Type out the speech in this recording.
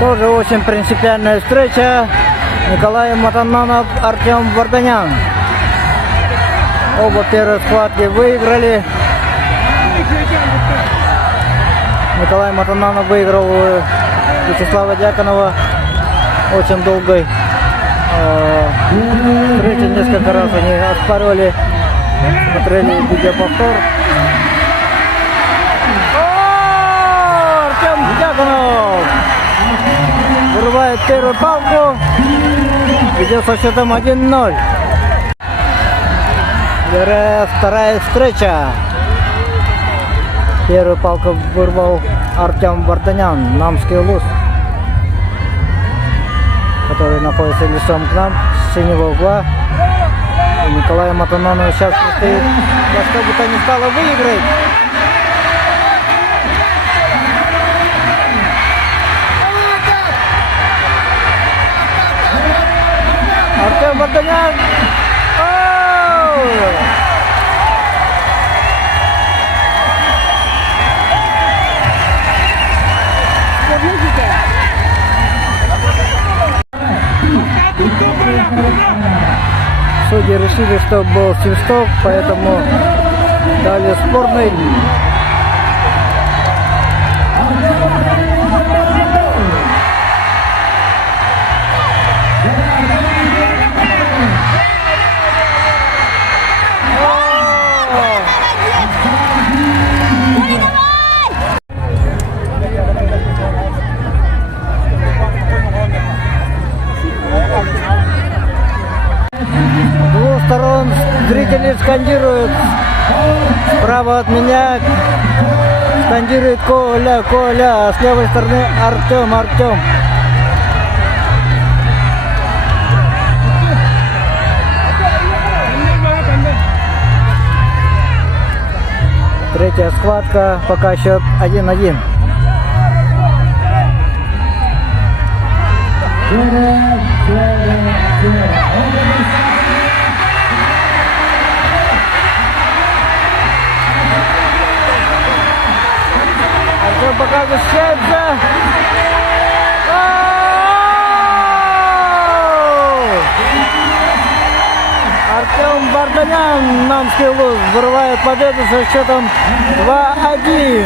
Тоже очень принципиальная встреча. Николай Матананов, Артем Варданян. Оба первые схватки выиграли. Николай Матананов выиграл у Вячеслава Дьяконова очень долгой встрече. Несколько раз они оспаривали, смотрели видеоповтор. Артем Дьяконов вырывает первую палку. Идет со счетом 1-0. Вторая встреча. Первую палку вырвал Артем Варданян, Намский Луз, который находится лицом к нам с синего угла. И Николаю Матананову сейчас предстоит во что бы то ни стало выиграть. Артем Варданян. Судьи решили, что был свисток, поэтому дали спорный. С двух сторон зрители скандируют. Справа от меня скандирует Коля, Коля, а с левой стороны Артем, Артем. Третья схватка, пока счет 1-1. Артем пока защищается. Артем Варданян, Намский Луз, вырывает победу со счетом 2-1.